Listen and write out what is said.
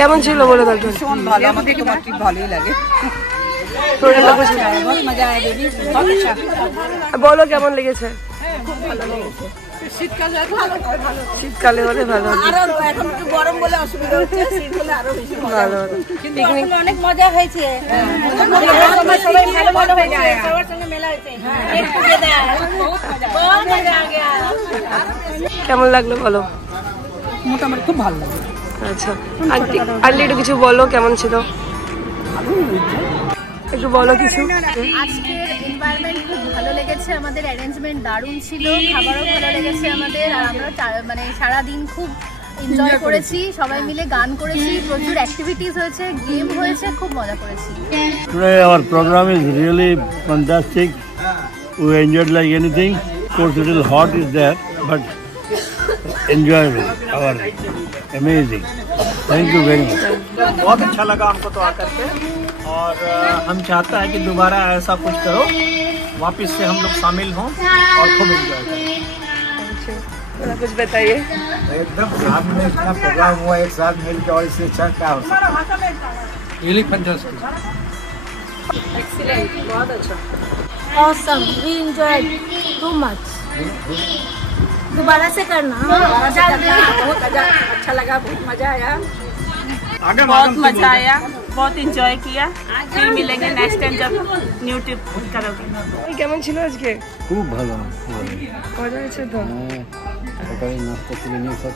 কেমন ছিল বলে দাও? ভীষণ ভালো, আমাকে তোমার ট্রিপ ভালোই লাগে। বলো কেমন লেগেছে? শীতকালে হলে ভালো, এখন একটু গরম বলে অসুবিধা হচ্ছে, শীত হলে আরো বেশি ভালো। পিকনিক অনেক মজা হয়েছে, সবাই ভালো ভালো হয়েছে, সবার সঙ্গে মেলা হয়েছে, কেমন লাগলো বলো? মোটামুটি খুব ভালো লাগে। আচ্ছা আন্টি একটু কিছু বলো, কেমন ছিল একটু বলো কিছু। আজকের এনভায়রনমেন্ট খুব ভালো লেগেছে, আমাদের অ্যারেঞ্জমেন্ট দারুণ ছিল, খাবারও ভালো লেগেছে আমাদের, আর আমরা মানে সারাদিন খুব এনজয় করেছি, সবাই মিলে গান করেছি, প্রচুর অ্যাক্টিভিটিস হয়েছে, গেম হয়েছে, খুব মজা করেছি। Today our program is really fantastic. We enjoyed like anything. Of course, a little hot is there, but enjoyable. Our amazing. Thank you very much. बहुत अच्छा लगा हमको तो आकर के, और हम चाहते हैं कि दोबारा ऐसा कुछ करो, वापस से हम लोग शामिल हों और खूब एंजॉय करें। कुछ बताइए। एकदम साथ में इतना प्रोग्राम हुआ, एक साथ मिलकर, और इससे अच्छा क्या हो सकता है? रियली फैंटास्टिक, एक्सीलेंट, बहुत अच्छा, awesome, we enjoyed too much. दोबारा से करना, बहुत अच्छा लगा, बहुत मजा आया, बहुत मजा आया, बहुत एंजॉय किया। फिर मिलेंगे नेक्स्ट टाइम जब न्यू ट्रिप करोगे। কেমন ছিল আজকে? খুব ভালো, মজা হয়েছে তো? সকালে নাস্তা করে নিয়ে সব